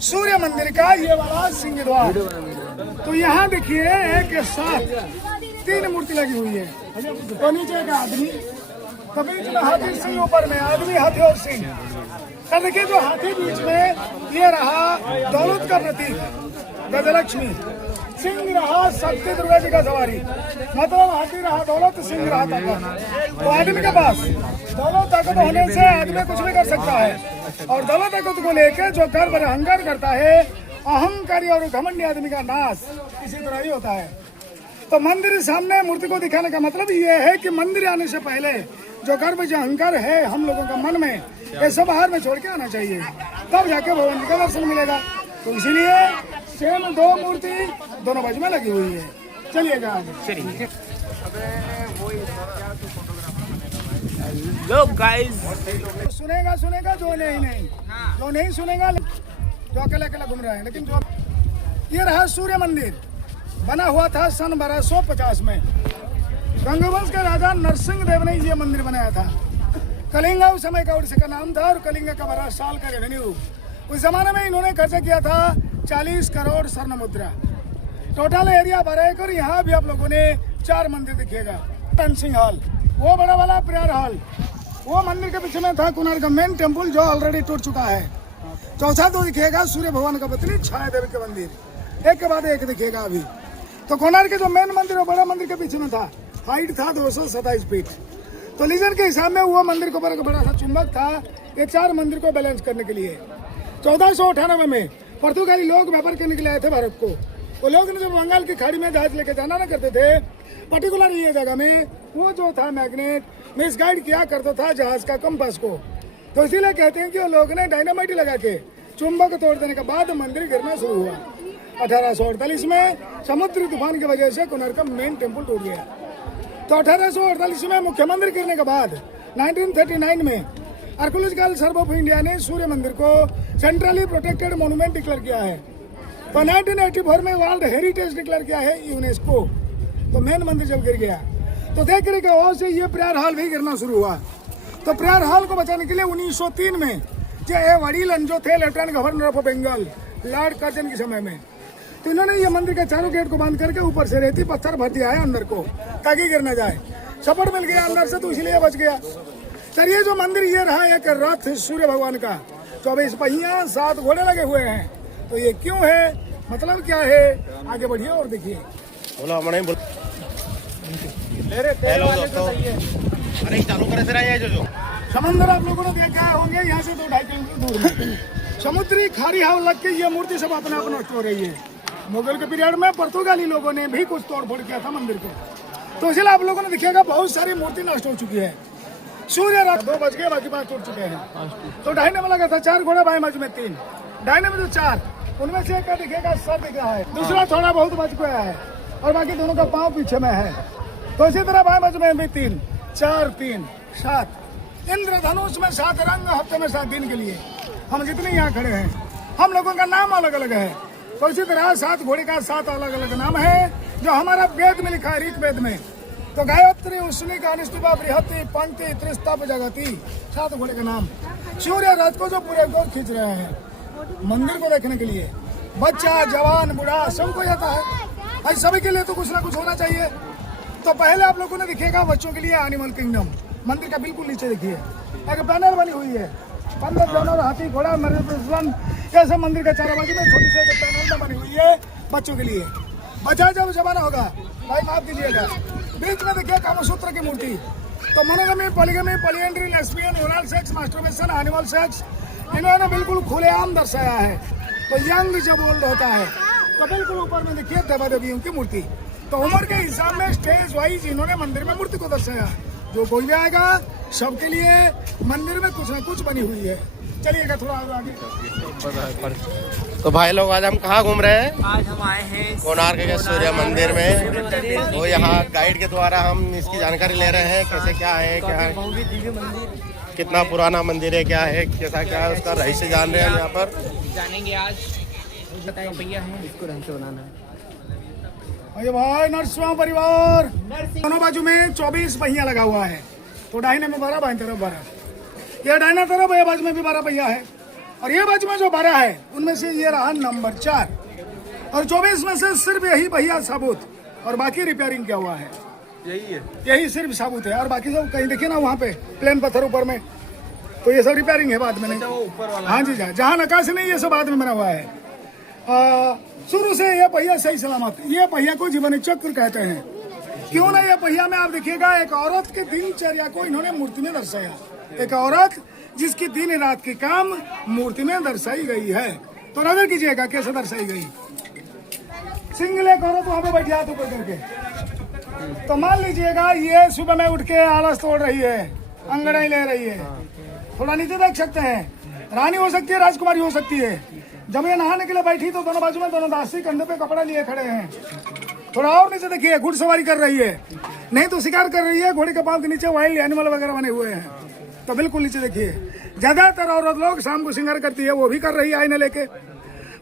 सूर्य मंदिर का ये वाला सिंह द्वार। तो यहाँ देखिए एक साथ 3 मूर्ति लगी हुई है। तो नीचे का आदमी, तो बीच में हाथी, सिंह ऊपर में आदमी, हाथी और सिंह। तो देखिए जो हाथी बीच में ये रहा दौलत का प्रतीक गजलक्ष्मी, सिंह रहा शक्ति दुर्गा जी का सवारी, मतलब हाथी रहा दौलत, सिंह रहा ताकत। तो आदमी के पास दौलत ताकत होने से आदमी कुछ भी कर सकता है, और दौलत ताकत को लेकर जो गर्व और अहंकार करता है, अहंकारी और घमंडी आदमी का नाश इसी तरह ही होता है। तो मंदिर सामने मूर्ति को दिखाने का मतलब ये है कि मंदिर आने से पहले जो गर्व जो अहंकार है हम लोगों का मन में, ये सब बाहर में छोड़ के आना चाहिए, तब जाके भगवान जी का दर्शन मिलेगा। तो इसीलिए सेम 2 मूर्ति दोनों बाजू में लगी हुई है। चलिएगा आगे। लो गाइस, सुनेगा जो नहीं सुनेगा, जो अकेला अकेला घूम रहा है। लेकिन जो ये रहा सूर्य मंदिर, बना हुआ था सन 1250 में। गंगवंश के राजा नरसिंह देव ने ये मंदिर बनाया था। कलिंगा उस समय का उड़ीसा का नाम था, और कलिंगा का 12 साल का रेवेन्यू। उस जमाने में इन्होंने खर्चा किया था 40 करोड़ स्वर्ण मुद्रा। टोटल एरिया 12 एकड़। यहाँ भी आप लोगों ने 4 मंदिर दिखेगा। डांसिंग हॉल, वो बड़ा वाला प्रेयर हॉल, वो मंदिर के पीछे में था कोणार्क का मेन टेम्पल जो ऑलरेडी टूट चुका है। चौथा तो दिखेगा सूर्य भगवान का पत्नी छाया देवी के मंदिर, एक के बाद एक दिखेगा अभी। तो कोणार्क के जो मेन मंदिर, वो बड़ा मंदिर के पीछे में था, हाइट था 227 फीट। तो लीजन के हिसाब में वो मंदिर के ऊपर एक बड़ा सा चुंबक था, ये 4 मंदिर को बैलेंस करने के लिए। 1498 में पुर्तगाली लोग व्यापार करने के लिए आए थे भारत को। वो लोग ने जब बंगाल की खाड़ी में जहाज लेके जाना ना करते थे, पर्टिकुलर ये जगह में वो जो था मैग्नेट मिसगाइड किया करता था जहाज का कंपास को। तो इसीलिए कहते हैं कि वो लोग ने डायनामाइट लगा के चुंबक तोड़ देने के बाद मंदिर गिरना शुरू हुआ। 1848 में समुद्री तूफान की वजह से कोणार्क का मेन टेम्पल टूट गया। तो 1848 में मुख्य मंदिर गिरने के बाद 1939 में आर्कियोलॉजिकल सर्वे ऑफ इंडिया ने सूर्य मंदिर को सेंट्रली प्रोटेक्टेड मॉन्यूमेंट डिक्लेयर किया है। तो 1984 में वर्ल्ड हेरिटेज डिक्लेयर किया है यूनेस्को। तो मेन मंदिर जब गिर गया तो देख रहे कि से ये प्रेयर हॉल भी गिरना शुरू हुआ। तो प्रेयर हॉल को बचाने के लिए 1903 में जो वडीलन जो थे lieutenant governor of Bengal lord Curzon के समय में, तो इन्होंने ये मंदिर के चारों गेट को बंद करके ऊपर से रेती पत्थर भर दिया है अंदर को, ताकि गिर न जाए। सपोर्ट मिल गया अंदर से, तो इसलिए बच गया। सर ये जो मंदिर ये रहा एक रथ सूर्य भगवान का, 24 पहिया 7 घोड़े लगे हुए हैं। तो ये क्यों है, मतलब क्या है, आगे बढ़िए और देखिए। हेलो दोस्तों, अरे चालू करे फिर आइए जो समंदर आप लोगों ने देखा होंगे, यहाँ से 2-2.5 किलोमीटर दूर में समुद्री खाड़ी हवा लग के ये मूर्ति सब अपना अपना नष्ट हो रही है। मुगल के पीरियड में पुर्तगाली लोगों ने भी कुछ तोड़फोड़ किया था मंदिर को, तो इसलिए आप लोगों ने देखिएगा बहुत सारी मूर्ति नष्ट हो चुकी है। सूर्य रथ 2 बज गए, बाकी 5 टूट चुके हैं। तो दाहिने में लगा था 4 घोड़ा, बाएं बाजू में 3, दाहिने में जो 4, उनमें से एक का दिखेगा सर दिख रहा है, दूसरा थोड़ा बहुत बच गया है, और बाकी दोनों का पाँव पीछे में है। तो इसी तरह बाएं बाजू में भी 3, 4, 3, 7 इंद्रधनुष में 7 रंग, हफ्ते में 7 दिन के लिए हम जितने यहाँ खड़े हैं, हम लोगों का नाम अलग अलग है। तो इसी तरह 7 घोड़े का 7 अलग अलग नाम है, जो हमारा वेद में लिखा है, ऋग वेद में। तो गायत्री, उष्णी, कानिष्ठिपा, बृहति, पंक्ति, त्रिस्तप, जगति, 7 घोड़े का नाम। सूर्य रथ को जो पूरे गोर खींच रहे हैं मंदिर को देखने के लिए, बच्चा, जवान, बूढ़ा सबको जाता है भाई, सभी के लिए तो कुछ ना कुछ होना चाहिए। तो पहले आप लोगों ने दिखेगा बच्चों के लिए एनिमल किंगडम, मंदिर का बिल्कुल नीचे देखिए एक बैनर बनी हुई है, 15 जानवर, हाथी, घोड़ा, मृगजवन, ये सब मंदिर के चारों बाजू में छोटी सी पैनल में बनी हुई है बच्चों के लिए। बच्चा जब जमाना होगा भाई माफ दीजिएगा। बीच में देखिए कामसूत्र की मूर्ति। तो monogamy, polygamy, polyandry, lesbian, oral sex, masturbation, animal sex, इन्होंने बिल्कुल खुलेआम दर्शाया है। तो यंग जब ओल्ड होता है तो बिल्कुल ऊपर में देखिए देवा देवियों की मूर्ति। तो उम्र के हिसाब में स्टेज वाइज इन्होंने मंदिर में मूर्ति को दर्शाया। जो कोई भी आएगा सबके लिए मंदिर में कुछ ना कुछ बनी हुई है। चलिएगा थोड़ा आगे। तो भाई लोग आज हम कहाँ घूम रहे हैं? आज हम आए हैं कोणार्क के सूर्य मंदिर में। तो यहाँ गाइड के द्वारा हम इसकी जानकारी ले रहे हैं, कैसे क्या है, कितना पुराना मंदिर है, क्या है, कैसा क्या है, उसका रहस्य जान रहे हैं हम यहाँ पर जानेंगे। आज भैया है, इसको रंग से बनाना है। अरे भाई नरसिंह परिवार, दोनों बाजू में 24 पहिया लगा हुआ है। तो दाहिने में 12, बाएं तरफ 12, ये दाहिना तरफ है, बाजू में भी 12 पहिया है। और ये बाजू में जो 12 है उनमें से ये रहा नंबर 4 और 24 में से सिर्फ यही पहिया साबुत और बाकी रिपेयरिंग किया हुआ है। यही है, यही सिर्फ साबुत है और बाकी सब कहीं देखिए ना वहाँ पे प्लेन पत्थर ऊपर में, तो ये सब रिपेयरिंग है बाद में नहीं। वो ऊपर वाला हाँ जी, जहाँ नकाशी नहीं ये सब बाद में बना हुआ है। शुरू से ये पहिया सही सलामत, ये पहिया को जीवन चक्र कहते हैं। क्यों ना ये पहिया में आप देखिएगा एक औरत के दिनचर्या को इन्होंने मूर्ति में दर्शाया। एक औरत जिसकी दिन रात की काम मूर्ति में दर्शाई गई है। तो नजर कीजिएगा कैसे दर्शाई गई। सिंगल एक औरत वहां पे बैठी हाथ ऊपर करके, तो मान लीजिएगा ये सुबह में उठ के आलस तोड़ रही है, अंगड़ाई ले रही है। थोड़ा नीचे देख सकते हैं, रानी हो सकती है, राजकुमारी हो सकती है। जब ये नहाने के लिए बैठी तो दोनों बाजू में दोनों दासी कंधे पे कपड़ा लिए खड़े हैं। थोड़ा और नीचे देखिए, घुड़सवारी कर रही है, नहीं तो शिकार कर रही है। घोड़े के पांव के नीचे वाइल्ड एनिमल वगैरह बने हुए हैं। तो बिल्कुल नीचे देखिए, ज्यादातर औरत लोग शाम को श्रृंगार करती है, वो भी कर रही है आईने लेके।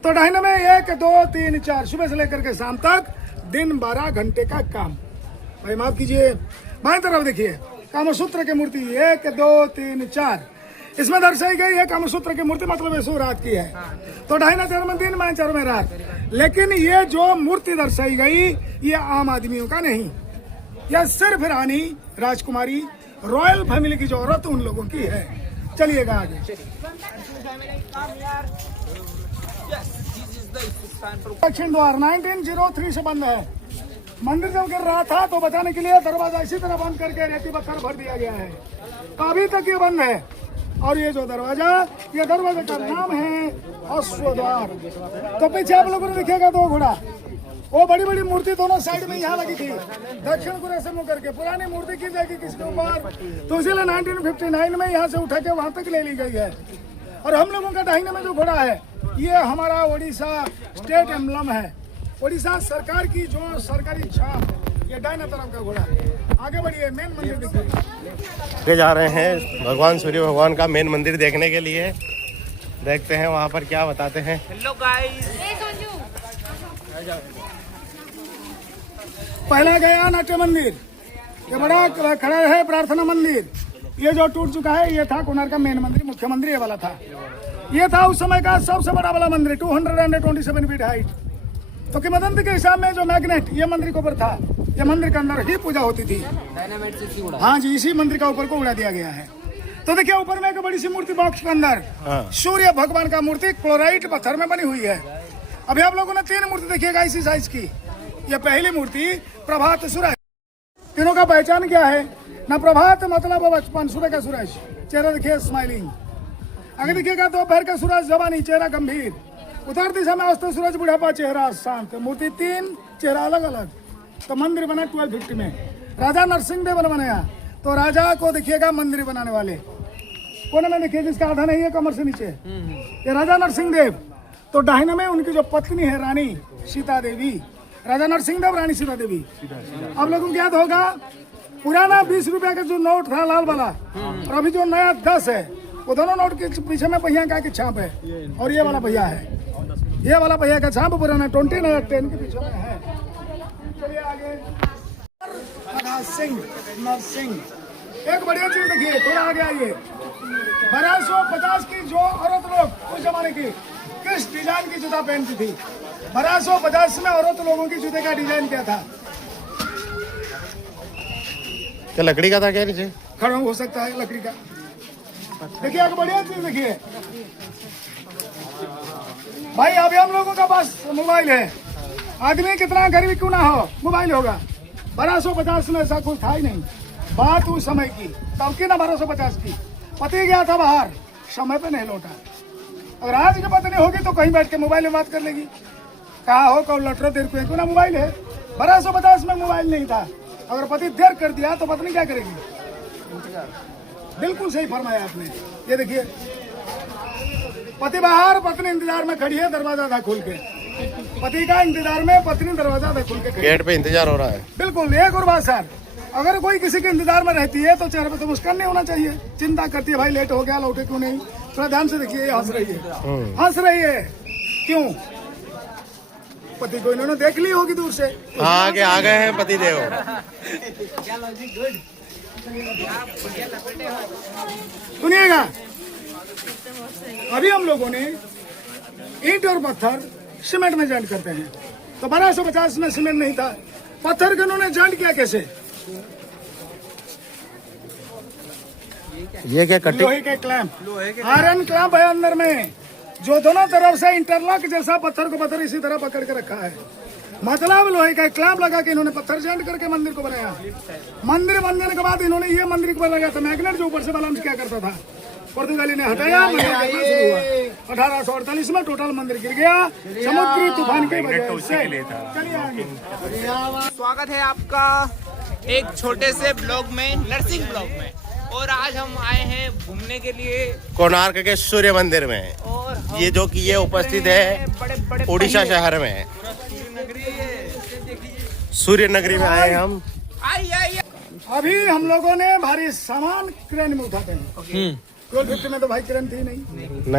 तो डायने में 1 2 3 4 सुबह से लेकर के शाम तक दिन 12 घंटे का काम। भाई माफ कीजिए, बाएं तरफ देखिए कामसूत्र की मूर्ति 1 2 3 4 इसमें दर्शाई गई है। कामसूत्र की मूर्ति मतलब ये सो रात की है, तो 2.5 4 में दिन, 4 में रात। लेकिन ये जो मूर्ति दर्शाई गई ये आम आदमियों का नहीं, यह सिर्फ रानी, राजकुमारी, रॉयल फैमिली की जो औरत उन लोगों की है। चलिएगा आगे। दक्षिण द्वार 1903 से बंद है। मंदिर जब गिर रहा था तो बचाने के लिए दरवाजा इसी तरह बंद करके रेती पत्थर भर दिया गया है, तो अभी तक ये बंद है। और ये जो दरवाजा, ये दरवाजे का नाम है अश्व द्वार। तो पीछे आप लोगों ने दिखेगा 2 घोड़ा, वो बड़ी बड़ी मूर्ति दोनों साइड में यहाँ लगी थी, दक्षिण को ऐसे मुंह करके। पुरानी मूर्ति की जाएगी किसके ऊपर, तो इसीलिए 1959 में यहाँ से उठा के वहां तक ले ली गई है। और हम लोगों का दाहिने में जो घोड़ा है ये हमारा उड़ीसा स्टेट एम्बलम है, उड़ीसा सरकार की जो सरकारी छाप, ये दाहिने तरफ का घोड़ा। आगे बढ़िए, मेन मंदिर दिखाइए। जा रहे हैं भगवान सूर्य भगवान का मेन मंदिर देखने के लिए। देखते हैं वहाँ पर क्या बताते हैं। हेलो गाइस, पहला गया नाट्य मंदिर, ये बड़ा खड़ा है प्रार्थना मंदिर। ये जो टूट चुका है ये था कोणार्क का मेन मंदिर, मुख्य मंदिर ये वाला था। ये था उस समय का सबसे बड़ा वाला मंदिर, 227 फीट हाइट। तो किंवदंती के हिसाब में जो मैग्नेट ये मंदिर के ऊपर था, ये मंदिर के अंदर ही पूजा होती थी। हाँ जी, इसी मंदिर का ऊपर को उड़ा दिया गया है। तो देखिए ऊपर में एक बड़ी सी मूर्ति बॉक्स के अंदर सूर्य भगवान का मूर्ति क्लोराइट पत्थर में बनी हुई है। अभी आप लोगों ने 3 मूर्ति देखिएगा इसी साइज की। ये पहली मूर्ति प्रभात सूरज, तीनों का पहचान क्या है ना, प्रभात मतलब बचपन, सुबह का सूरज, चेहरा देखिए स्माइलिंग। आगे देखिएगा तो दोपहर का सूरज जवानी, चेहरा गंभीर। उत्तर दिशा में अस्त सूरज, बुढ़ापा, चेहरा शांत। मूर्ति 3, चेहरा अलग अलग। तो मंदिर बना 1250 में, राजा नरसिंह देव ने बनाया। तो राजा को देखिएगा मंदिर बनाने वाले कोने में देखिए, जिसका आधा नहीं है कमर से नीचे, ये राजा नरसिंह देव। तो दाहिने में उनकी जो पत्नी है रानी सीता देवी, राजा नरसिंह देव, रानी सीता देवी। आप लोगों को याद होगा पुराना 20 रुपया का जो नोट था लाल वाला, और अभी जो नया 10 है, वो दोनों नोट के पीछे में पहिया का छाप है। और ये वाला पहिया है, ये वाला पहिया का छाप पुराना 20 नया 10 के पीछे में है। चलिए आगे। सिंह नरसिंह, एक बढ़िया चीज देखिए, थोड़ा आगे आइए। 1250 की जो औरत लोग उस जमाने की किस डिजाइन की जूता पहनती थी, 1250 में औरत लोगों की जूते का डिजाइन क्या था? क्या लकड़ी का था क्या नीचे? खड़ा हो सकता है लकड़ी का। देखिए एक बढ़िया चीज देखिए भाई, अभी हम लोगों का पास मोबाइल है, आदमी कितना गरीब क्यों ना हो मोबाइल होगा। 1250 में ऐसा कुछ था ही नहीं, बात उस समय की, तब की ना 1250 की। पति गया था बाहर, समय पे नहीं लौटा। अगर आज की पत्नी होगी तो कहीं बैठ के मोबाइल में बात कर लेगी, कहा हो कौन लट रहा देर को, क्यों ना मोबाइल है। 1250 में मोबाइल नहीं था, अगर पति देर कर दिया तो पत्नी क्या करेगी? बिल्कुल सही फरमाया आपने। ये देखिए पति बाहर, पत्नी इंतजार में खड़ी है, दरवाजा था खोल के। पति का इंतजार में पत्नी दरवाजा था खोल के खड़ी। गेट पे इंतजार हो रहा है। बिल्कुल। एक और बात सर, अगर कोई किसी के इंतजार में रहती है तो चेहरे पे तो मुस्कान नहीं होना चाहिए। चिंता करती है भाई लेट हो गया, लौटे क्यों नहीं। थोड़ा ध्यान से देखिए, हंस रही है, हंस रही है क्यों? पति को इन्होंने देख ली होगी दूर से। आगे आ गए हैं पति देव। सुनिएगा, अभी हम लोगों ने ईंट और पत्थर सीमेंट में जॉइंट करते हैं, तो 1250 में सीमेंट नहीं था, पत्थर के उन्होंने जॉइंट किया कैसे? ये क्या कटिंग? लोहे के क्लैंप, आयरन क्लैंप है अंदर में, जो दोनों तरफ से इंटरलॉक जैसा पत्थर को पत्थर इसी तरह पकड़ के रखा है। मतलब लोहे का क्लैंप लगा के इन्होंने पत्थर जॉइंट करके मंदिर को बनाया। मंदिर बनने के बाद इन्होंने ये मंदिर को लगाया था मैग्नेट, जो ऊपर से बैलेंस क्या करता था, पुर्तगाली ने हटाया, मंदिर बनना शुरू हुआ। 1848 में टोटल मंदिर गिर गया समुद्री तूफान की वजह से। चलिए आगे। स्वागत है आपका एक छोटे से ब्लॉग में, नर्सिंग ब्लॉग में। और आज हम आए हैं घूमने के लिए कोणार्क के सूर्य मंदिर में। और ये जो कि ये उपस्थित है बड़े बड़े उड़ीसा शहर में, सूर्य नगरी में आए हम। आइए अभी हम लोगों ने भारी सामान क्रेन में उठाते हैं। 1250 में तो भाई क्रेन थी नहीं।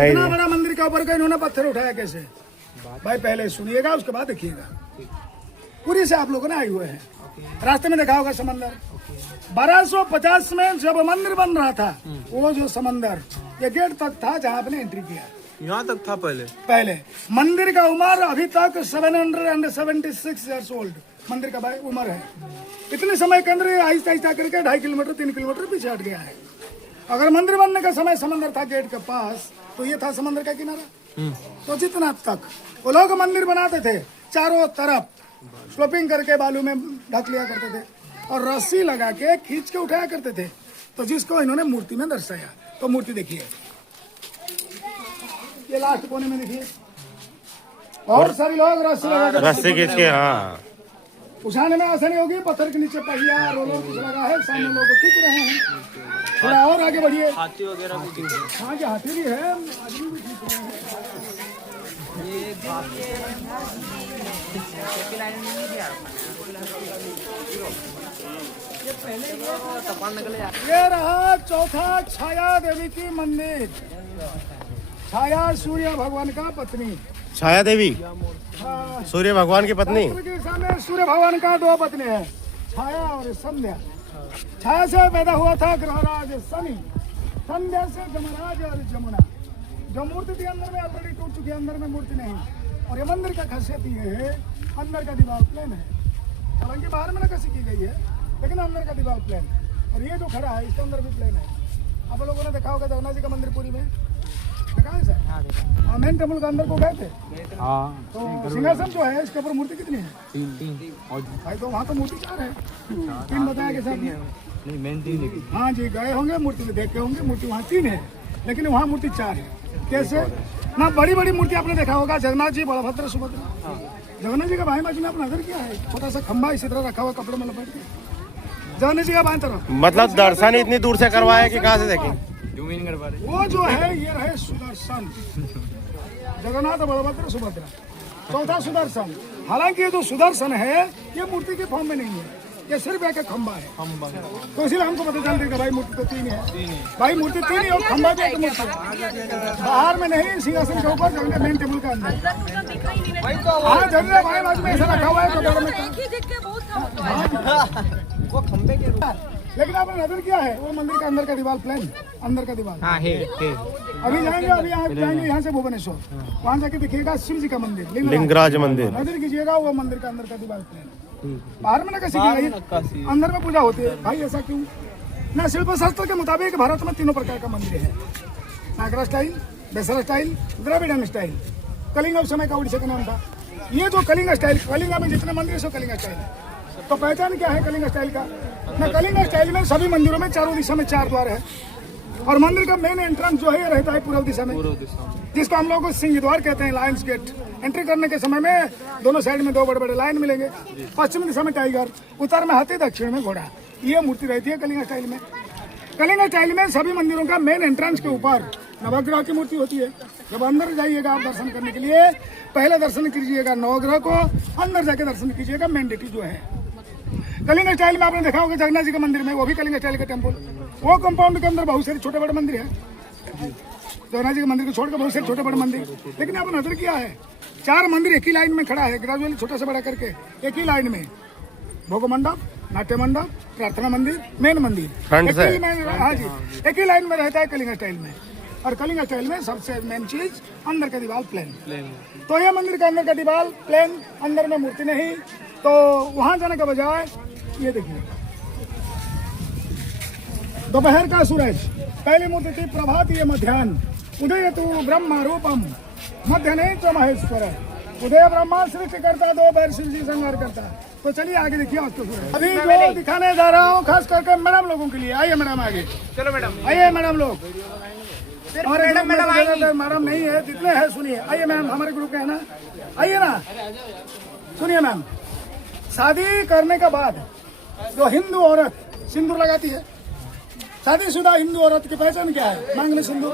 इतना बड़ा मंदिर के ऊपर का इन्होंने पत्थर उठाया कैसे? भाई पहले सुनिएगा, उसके बाद देखिएगा। पूरी से आप लोगों ने आए हुए हैं, रास्ते में देखा होगा समंदर। 1250 में जब मंदिर बन रहा था, वो जो समंदर ये गेट तक था जहाँ आपने एंट्री किया, यहाँ तक था पहले मंदिर का उम्र अभी तक 776 ईयर्स ओल्ड मंदिर का भाई उम्र है। इतने समय के अंदर आहिस्ता आहिस्ता करके 2.5 किलोमीटर 3 किलोमीटर पीछे हट गया है। अगर मंदिर बनने का समय समंदर था गेट के पास, तो ये था समंदर का किनारा। तो जितना तक वो लोग मंदिर बनाते थे, चारों तरफ स्लोपिंग करके बालू में ढक लिया करते थे और रस्सी लगा के खींच के उठाया करते थे। तो जिसको इन्होंने मूर्ति में दर्शाया, तो मूर्ति देखिए, ये लास्ट कोने में देखिए, और सभी लोग रस्सी लगा के रस्सी खींच के, हाँ, उठाने में आसानी होगी। पत्थर के नीचे पहिया रोलर कुछ लगा है, सामने लोग खींच रहे हैं। थोड़ा और आगे बढ़िए। हाथी वगैरह भी हाँ, जो हाथी भी है, आदमी भी खींच रहे हैं। ये रहा चौथा छाया देवी की मंदिर। छाया सूर्य भगवान का पत्नी, छाया देवी हाँ, सूर्य भगवान की पत्नी। शास्त्र के सामने सूर्य भगवान का 2 पत्नी है, छाया और संध्या। छाया से पैदा हुआ था ग्रहराज शनि, संध्या से जमराज और जमुना। जो मूर्ति थी अंदर में ऑलरेडी टूट चुकी है, अंदर में मूर्ति नहीं। और ये मंदिर का खासियत ये है, अंदर का दीवार प्लेन है। हालांकि बाहर में नक्काशी की गई है, लेकिन अंदर का दीवार प्लेन। और ये जो खड़ा है, इसके अंदर भी प्लेन है। आप लोगों ने देखा होगा जगन्नाथ जी का मंदिर पुरी में, देखा है सर? हाँ, मेन टेम्पल के अंदर को गए थे। तो सिंहासन जो है, इसके ऊपर मूर्ति कितनी है? 3 भाई तो वहाँ तो मूर्ति 4 है, 3 बताया के साथ नहीं, मेन 3 हाँ जी, गए होंगे मूर्ति में देख के होंगे, मूर्ति वहाँ 3 है, लेकिन वहाँ मूर्ति 4 है। कैसे ना? बड़ी बड़ी मूर्ति आपने देखा होगा, जगन्नाथ जी, बलभद्र, सुभद्रा। जगन्नाथ जी का बाएं बाजू में आपने नजर किया है, छोटा सा खंबा इसी तरह रखा हुआ कपड़े में लपेट के। जगन्नाथ जी का बाएं तरफ, मतलब दर्शन इतनी दूर से करवाया कि कहाँ से देखें? वो जो है ये रहे सुदर्शन, जगन्नाथ, बलभद्र, सुभद्रा, चौथा सुदर्शन। हालांकि ये जो सुदर्शन है, ये मूर्ति के फॉर्म में नहीं है, ये सिर्फ एक खंबा है। तो इसीलिए हमको पता चल रही है भाई मूर्ति तो 3 है। भाई मूर्ति 3 है और खंबा भी एक मूर्ति है। बाहर में नहीं, सिंहासन के ऊपर, जगन्नाथ मेन टेबल के अंदर। हाँ, जगन्नाथ भाई बाजू में ऐसा रखा हुआ है, कटोरे में वो खंबे के लेकिन आपने नजर किया है, वो मंदिर का अंदर का दीवार प्लेन, अंदर का दीवार। हाँ है। अभी जाएंगे, अभी यहाँ जाएंगे यहाँ से भुवनेश्वर, वहाँ जाके दिखेगा शिव जी का मंदिर, लिंगराज मंदिर। नजर कीजिएगा, वो मंदिर का अंदर का दीवार प्लेन। बाहर में नक्काशी की गई, अंदर में पूजा होती है। भाई ऐसा क्यों? ना शिल्प शास्त्र के मुताबिक भारत में 3 प्रकार का मंदिर है, Nagara style, Besara style, Dravidian style. Kalinga उस समय का उड़ीसा का नाम था। ये जो कलिंग स्टाइल, कलिंगा में जितने मंदिर सो कलिंग स्टाइल है। तो पहचान क्या है कलिंग स्टाइल का? ना, कलिंग स्टाइल में सभी मंदिरों में चारों दिशा में 4 द्वार है, और मंदिर का मेन एंट्रेंस जो है ये रहता है पूर्व दिशा में, जिसको हम लोग सिंह द्वार कहते हैं, लायंस गेट। एंट्री करने के समय में दोनों साइड में 2 बड़े बड़े लाइन मिलेंगे, पश्चिम दिशा में टाइगर, उत्तर में हाथी, दक्षिण में घोड़ा। ये मूर्ति रहती है कलिंग स्टाइल में। कलिंग स्टाइल में सभी मंदिरों का मेन एंट्रेंस के ऊपर नवग्रह की मूर्ति होती है। जब अंदर जाइएगा आप दर्शन करने के लिए, पहले दर्शन कीजिएगा नवग्रह को, अंदर जाके दर्शन कीजिएगा मेन डेटी जो है। कलिंग स्टाइल में आपने देखा होगा जगन्नाथ जी के मंदिर में, वो भी कलिंग स्टाइल का टेम्पल। वो कंपाउंड के अंदर बहुत सारे छोटे बड़े मंदिर है, जगन्नाथ जी के मंदिर को छोड़कर बहुत सारे छोटे बड़े मंदिर। लेकिन आपने नजर किया है, 4 मंदिर एक ही लाइन में खड़ा है, ग्रेजुअली छोटा से बड़ा करके एक ही लाइन में। भोग मंडप, नाट्य मंडप, प्रार्थना मंदिर, मेन मंदिर, फ्रंट से। हाँ जी, एक ही लाइन में रहता है कलिंग स्टाइल में। और कलिंग स्टाइल में सबसे मेन चीज अंदर का दीवार प्लेन। तो ये मंदिर का अंदर का दीवार प्लेन, अंदर में मूर्ति नहीं। तो वहां जाने के बजाय ये देखिए, दोपहर का सूरज, पहली मूर्ति थी प्रभात ये मध्याह्न, उदय तू ब्रह्म रूपम मध्य नहीं तो महेश्वर, उदय ब्रह्मा सृष्टि करता, दोपहर शिव जी संहार करता। तो चलिए आगे देखिए अस्त सूरज। अभी जो दिखाने जा रहा हूँ खास करके मैडम लोगों के लिए। आइए मैडम आगे, चलो मैडम, आइए मैडम लोग। और मैडम मैडम नहीं है, जितने हैं सुनिए। आइए मैम, हमारे ग्रुप के है ना, आइए ना, सुनिए मैम। शादी करने के बाद जो हिंदू औरत सिंदूर लगाती है, शादीशुदा हिंदू औरत की पहचान क्या है? मांग में सिंदूर।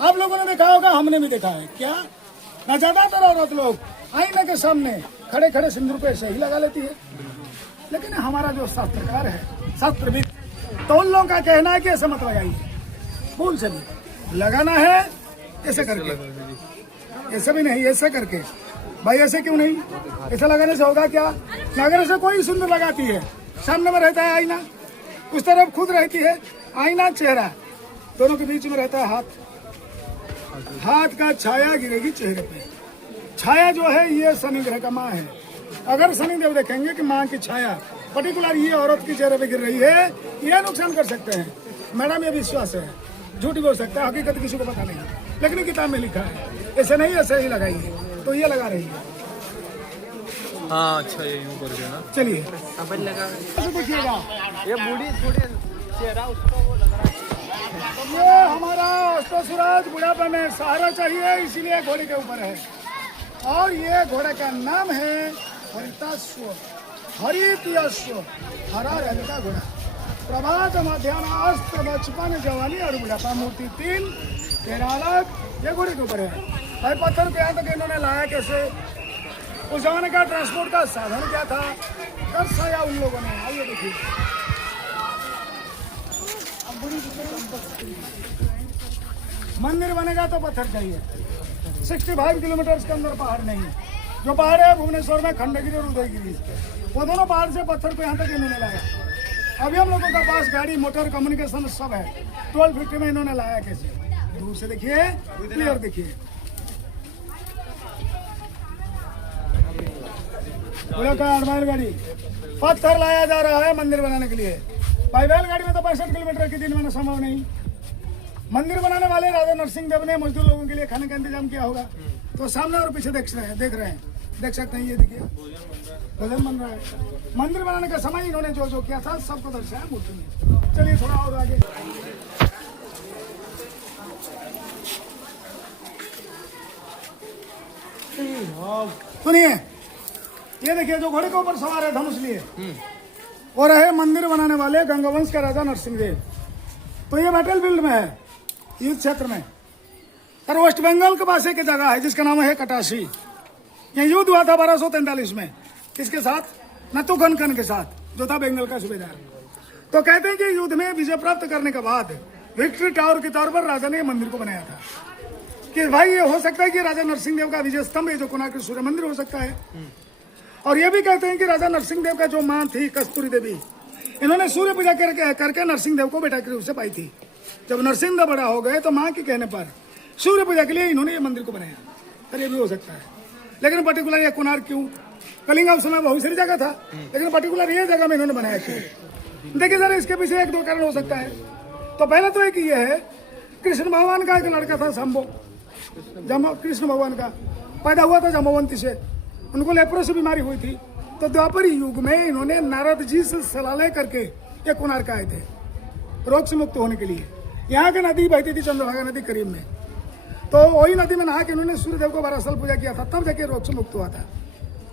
आप लोगों ने देखा होगा, हमने भी देखा है। क्या ना ज्यादातर औरत लोग आईने के सामने खड़े खड़े सिंदूर को ऐसे ही लगा लेती है। लेकिन हमारा जो शास्त्रकार है, शास्त्रविद, तो उन लोगों का कहना है कि ऐसे मत लगाइए, भूल से भी लगाना है ऐसे करके, ऐसे भी नहीं, ऐसे करके। भाई ऐसे क्यों नहीं? ऐसे लगाने से होगा क्या? लगाने से कोई सिंदूर लगाती है, सामने में रहता है आईना, उस तरफ खुद रहती है आईना, चेहरा, दोनों के बीच में रहता है हाथ। हाथ का छाया गिरेगी चेहरे पे। छाया जो है ये शनि ग्रह का माँ है। अगर शनि देव देखेंगे कि माँ की छाया पर्टिकुलर ये औरत की चेहरे पे गिर रही है, यह नुकसान कर सकते हैं। मैडम ये विश्वास है, झूठ बोल सकता है, हकीकत किसी को पता नहीं, लेकिन किताब में लिखा है ऐसे नहीं, ऐसे ही लगाइए। तो ये लगा रही है। हाँ अच्छा, ये यूं कर देना। चलिए लगा देखिएगा, ये बूढ़ी थोड़ी चेहरा उसका वो लग रहा है। ये हमारा अस्त सूरज बुढ़ापे में सहारा चाहिए, इसीलिए घोड़े के ऊपर है। और ये घोड़े का नाम है हरिताश्व, हरितयश्व, हरा रंग का घोड़ा। प्रभात मध्याह्न अस्त बचपन जवानी और बुढ़ापा, मूर्ति 3 13 लाख, ये घोड़े के ऊपर है। भाई पत्थर को यहाँ तक इन्होंने लाया कैसे? उस जमाने का ट्रांसपोर्ट का साधन क्या था? कर साया उन लोगों ने। आइए देखिए, मंदिर बनेगा तो पत्थर चाहिए। 65 किलोमीटर के अंदर पहाड़ नहीं है। जो पहाड़ है भुवनेश्वर में खंडगिरी और उदयगिरी, वो दोनों पहाड़ से पत्थर को यहाँ तक इन्होंने लाया। अभी हम लोगों के पास गाड़ी, मोटर, कम्युनिकेशन सब है। 1250 में इन्होंने लाया कैसे? दूर से देखिए, क्लियर देखिए। बैलगाड़ी, पत्थर लाया जा रहा है मंदिर बनाने के लिए। भाई बैलगाड़ी में तो 65 किलोमीटर के दिन में संभव नहीं। मंदिर बनाने वाले राजा नरसिंह देव ने मजदूर लोगों के लिए खाने का इंतजाम किया होगा। तो सामने और पीछे देख रहे हैं, देख सकते हैं। ये देखिए भोजन बन रहा है। मंदिर बनाने का समय इन्होंने जो जो किया था सबको दर्शाया मूर्ति में। चलिए थोड़ा और आगे, सुनिए। ये देखिए, जो घोड़े के ऊपर सवार है धनुष लिए, और है मंदिर बनाने वाले गंगावंश का राजा नरसिंह देव। तो ये बैटल फील्ड में है, युद्ध क्षेत्र में। और वेस्ट बंगाल के पास एक जगह है जिसका नाम है कटासी। यहाँ युद्ध हुआ था 1243 में। किसके साथ? नतुघनकन के साथ, जो था बंगाल का सूबेदार। तो कहते हैं कि युद्ध में विजय प्राप्त करने के बाद विक्ट्री टावर के तौर पर राजा ने मंदिर को बनाया था कि भाई ये हो सकता है कि राजा नरसिंह देव का विजय स्तंभ है, जो कोणार्क सूर्य मंदिर हो सकता है। और ये भी कहते हैं कि राजा नरसिंह देव का जो मां थी कस्तूरी देवी, इन्होंने सूर्य पूजा करके नरसिंह देव को बेटा के रूप से पाई थी। जब नरसिंह देव बड़ा हो गए तो मां के कहने पर सूर्य पूजा के लिए इन्होंने ये मंदिर को बनाया। तो ये भी हो सकता है, लेकिन पर्टिकुलर ये कोणार्क क्यों? कलिंग उस समय बहुत सारी जगह था, लेकिन पर्टिकुलर ये जगह में इन्होंने बनाया क्यों? देखिए सर, इसके पीछे 1-2 कारण हो सकता है। तो पहला तो एक ये है, कृष्ण भगवान का एक लड़का था शंभो, कृष्ण भगवान का पैदा हुआ था जम्बोवंती से। उनको लेप्रोसी बीमारी हुई थी। तो द्वापर युग में इन्होंने नारद जी से सलाह ले करके ये कोणार्क आए थे रोग से मुक्त होने के लिए। यहाँ की नदी बहती थी चंद्रभागा नदी करीब में, तो वही नदी में नहा के इन्होंने सूर्यदेव को 12 साल पूजा किया था, तब जाके रोग से मुक्त हुआ था।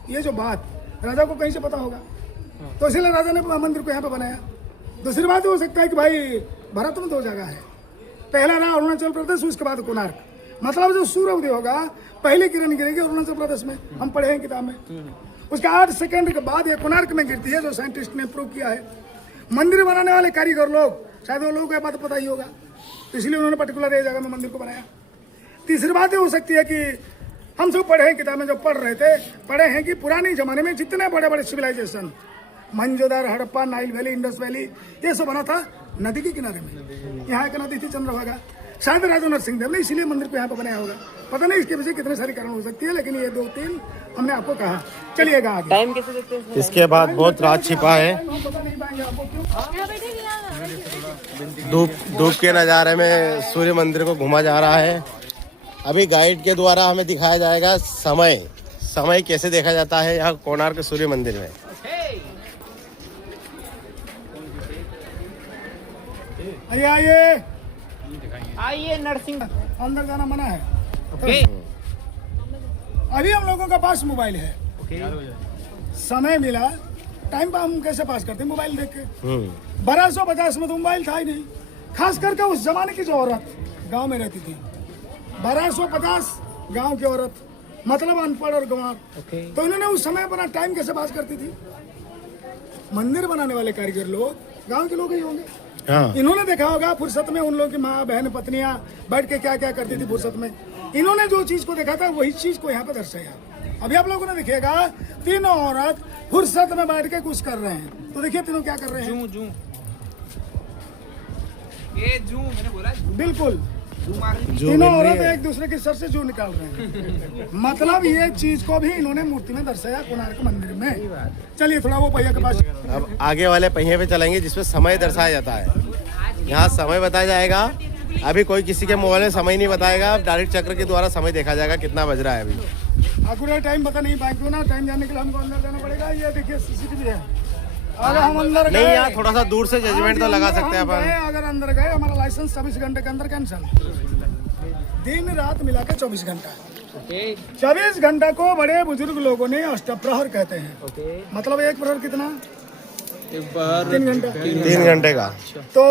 ये जो बात राजा को कहीं से पता होगा, तो इसीलिए राजा ने मंदिर को यहाँ पे बनाया। दूसरी बात हो सकता है कि भाई भारत में 2 जगह है, पहला रहा अरुणाचल प्रदेश, उसके बाद कोणार्क। मतलब जो सूर्य उदय होगा पहली किरण गिरेगी अरुणाचल प्रदेश में, हम पढ़े हैं किताब में। उसके 8 सेकंड के बाद ये कोणार्क में गिरती है, जो साइंटिस्ट ने प्रूव किया है। मंदिर बनाने वाले कारीगर लोग, शायद वो लोगों को बात पता ही होगा, इसलिए उन्होंने पर्टिकुलर ये जगह में मंदिर को बनाया। तीसरी बात ये हो सकती है कि हम सब पढ़े हैं किताब में, जो पढ़ रहे थे, पढ़े हैं कि पुराने जमाने में जितने बड़े बड़े civilisation, Mohenjodaro, Harappa, Nile valley, Indus valley, ये सब बना था नदी के किनारे में। यहाँ एक नदी थी चंद्रभागा, शायद राजा नरसिंहदेव ने इसीलिए मंदिर को यहाँ पे बनाया होगा। पता नहीं इसके पीछे कितने सारे कारण हो सकती है, लेकिन ये 2-3 हमने आपको कहा। चलिएगा आगे। टाइम कैसे देखते हैं? इसके बाद बहुत राज छिपा है। हम बता नहीं पाएंगे आपको क्यों। धूप के नज़ारे में सूर्य मंदिर को घुमा जा रहा है। अभी गाइड के द्वारा हमें दिखाया जाएगा समय कैसे देखा जाता है यहाँ कोणार्क सूर्य मंदिर में। आइए आइए आइए नरसिंह। अंदर जाना मना है। ओके अभी हम लोगों का पास मोबाइल है, समय मिला, टाइम हम कैसे पास करते हैं मोबाइल देख के। 1250 में तो मोबाइल था ही नहीं, खास करके उस जमाने की जो औरत गांव में रहती थी। 1250 गांव की औरत मतलब अनपढ़ और गंवार, तो इन्होंने उस समय अपना टाइम कैसे पास करती थी। मंदिर बनाने वाले कारीगर लोग गांव के लोग ही होंगे। हाँ। इन्होंने देखा होगा फुर्सत में उन लोगों की माँ बहन पत्नियां बैठ के क्या क्या करती थी फुर्सत में। इन्होंने जो चीज को देखा था वही चीज को यहाँ पे दर्शाया। अभी आप लोगों ने देखिएगा तीनों औरत फुर्सत में बैठ के कुछ कर रहे हैं, तो देखिए तीनों क्या कर रहे हैं। जू ये जू मैंने बोला बिल्कुल जू मार रही थी। तीनों औरत एक दूसरे के सर से जू निकाल रहे हैं। मतलब ये चीज को भी इन्होंने मूर्ति में दर्शाया कोणार्क मंदिर में। चलिए थोड़ा वो पहिया के पास। अब आगे वाले पहिए पे चलेंगे जिसमें समय दर्शाया जाता है। यहाँ समय बताया जाएगा। अभी कोई किसी के मोबाइल में समय नहीं बताएगा, डायरेक्ट चक्र के द्वारा समय देखा जाएगा कितना बज रहा है अभी। आपको टाइम पता नहीं पाएंगे ना, टाइम जानने के लिए हमको अंदर जाना पड़ेगा। ये देखिए सीसीटीवी है। अगर हम अंदर नहीं, गए, यहाँ थोड़ा सा दूर से जजमेंट तो लगा सकते हैं अपन। अगर अंदर गए हमारा लाइसेंस 24 घंटे के अंदर कैंसिल। दिन रात मिला के 24 घंटा। 24 घंटा को बड़े बुजुर्ग लोगों ने अष्टप्रहर कहते हैं। मतलब एक प्रहर कितना? 3 घंटा। 3 घंटे का। तो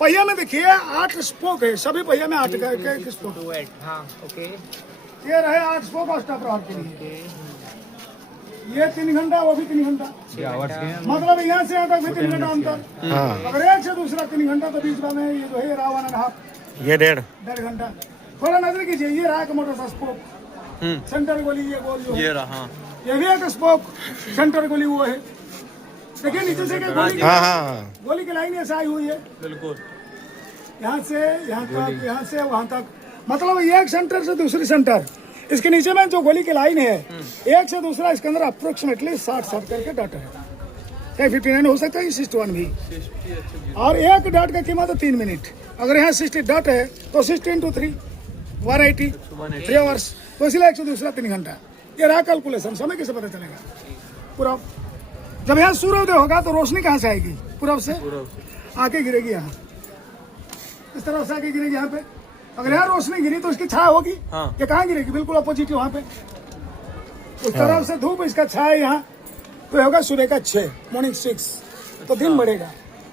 पहिया में देखिए 8 स्पोक है, सभी पहिया में 8 का स्पोक। हाँ ओके ये रहे 8 स्पोक अष्टप्रहर के लिए। ये 3 घंटा, वो भी 3 घंटा। मतलब यहाँ से यहाँ तक भी 3 घंटा अंतर। हाँ। अगर एक से दूसरा 3 घंटा, तो बीच में ये जो है रावण एंड हाफ, ये 1.5 घंटा। थोड़ा नजर कीजिए, ये रहा एक मोटा सा स्पोक, सेंटर गोली ये गोल जो ये रहा। ये भी एक स्पोक, सेंटर गोली वो है। देखिए नीचे से क्या गोली, हाँ। गोली की लाइन ऐसे आई हुई है। बिल्कुल यहाँ से यहाँ तक, यहाँ से वहाँ तक। मतलब एक सेंटर से दूसरी सेंटर, इसके नीचे में जो गोली की लाइन है एक से दूसरा, इसके अंदर अप्रोक्सीमेटली 60 करके डॉट है। 59 हो सकता है, 61 भी। और एक डॉट का कीमत है 3 मिनट। अगर यहाँ 60 डॉट है तो 60 × 3 180 3 आवर्स। तो इसलिए एक से दूसरा 3 घंटा। ये रहा कैलकुलेशन। समय कैसे पता चलेगा? पूरा जब यहाँ सूर्योदय होगा तो रोशनी कहाँ से आएगी? पूरब से आके गिरेगी यहाँ, इस तरह से आके गिरेगी यहाँ पे। अगर यहाँ रोशनी गिरी तो इसकी छाया होगी। ये कहाँ गिरेगी? बिल्कुल अपोजिट वहाँ पे। उस तरफ से धूप, इसका छाया यहाँ तो होगा सुबह का 6 मॉर्निंग 6। तो दिन बढ़ेगा।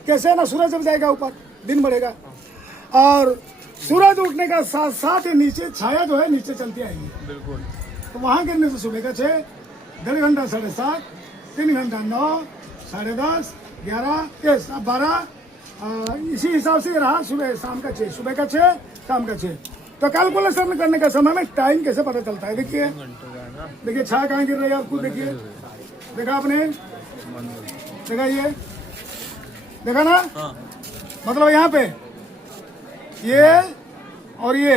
कैसे ना, सूरज जब जाएगा ऊपर दिन बढ़ेगा, और सूरज उठने का साथ साथ नीचे छाया जो है नीचे चलती आएगी। बिल्कुल। तो वहाँ गिरने से सुबह का 6, 1.5 घंटा 7.5, 3 घंटा 9, 10:30, 11, 12। इसी हिसाब से रहा सुबह शाम का 6, सुबह का 6, शाम का 6। तो कैलकुलेशन करने का समय में टाइम कैसे पता चलता है? देखिए देखिए छाया कहाँ गिर रही है आपको। देखिए देखा आपने, देखा ये देखा ना। मतलब यहाँ पे ये और ये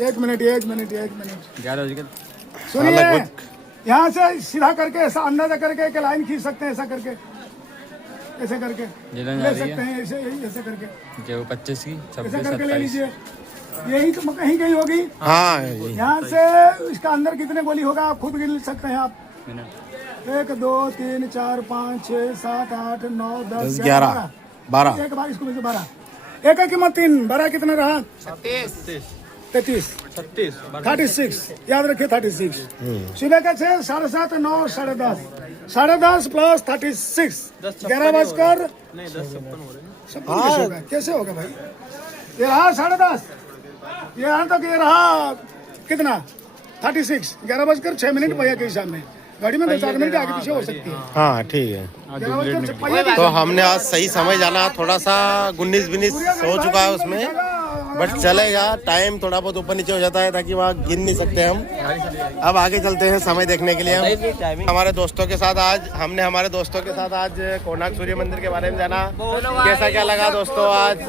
1 मिनट 1 मिनट 1 मिनट सुनिए। यहाँ से सीधा करके ऐसा अंदाजा करके एक लाइन खींच सकते हैं, ऐसा करके, ऐसे करके ले सकते हैं, ऐसे ऐसे करके जो 25 की ऐसे 26 करके ले 27 लीजिए। यही तो कहीं कहीं होगी। हाँ। यहाँ से इसका अंदर कितने गोली होगा आप खुद गिन सकते हैं आप। मिनट 1 2 3 4 5 6 7 8 9 10 11 12। एक बार इसको 12। एक का कीमत 3, 12 कितना रहा? 33 36। याद रखिए 36। सुबह का 6, 7:30, 9, 10:30, 10:30 प्लस 36, 11 बजकर 56 होगा। कैसे होगा भाई? ये रहा 10:30, ये यहाँ तक ये रहा कितना? 36, 11 बजकर 6 मिनट पहिया के हिसाब में। गाड़ी में 2-4 मिनट आगे पीछे हो सकती है। हाँ ठीक है। 11 बजकर पहिया के तो हमने आज सही समय जाना, थोड़ा सा 19-20 हो चुका है उसमें। बट चलेगा, टाइम थोड़ा बहुत ऊपर नीचे हो जाता है ताकि वहाँ गिन नहीं सकते हम। अब आगे चलते हैं समय देखने के लिए। हम हमारे दोस्तों के साथ आज कोणार्क सूर्य मंदिर के बारे में जाना। कैसा क्या लगा दोस्तों? आज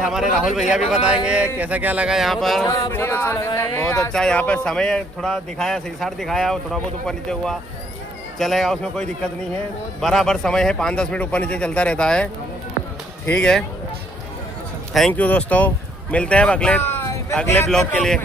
हमारे राहुल भैया भी बताएंगे कैसा क्या लगा यहाँ पर। बहुत अच्छा। यहाँ पर समय थोड़ा दिखाया, 6-8 दिखाया, थोड़ा बहुत ऊपर नीचे हुआ, चलेगा, उसमें कोई दिक्कत नहीं है। बराबर समय है, 5-10 मिनट ऊपर नीचे चलता रहता है। ठीक है, थैंक यू दोस्तों, मिलते हैं अगले ब्लॉग के लिए।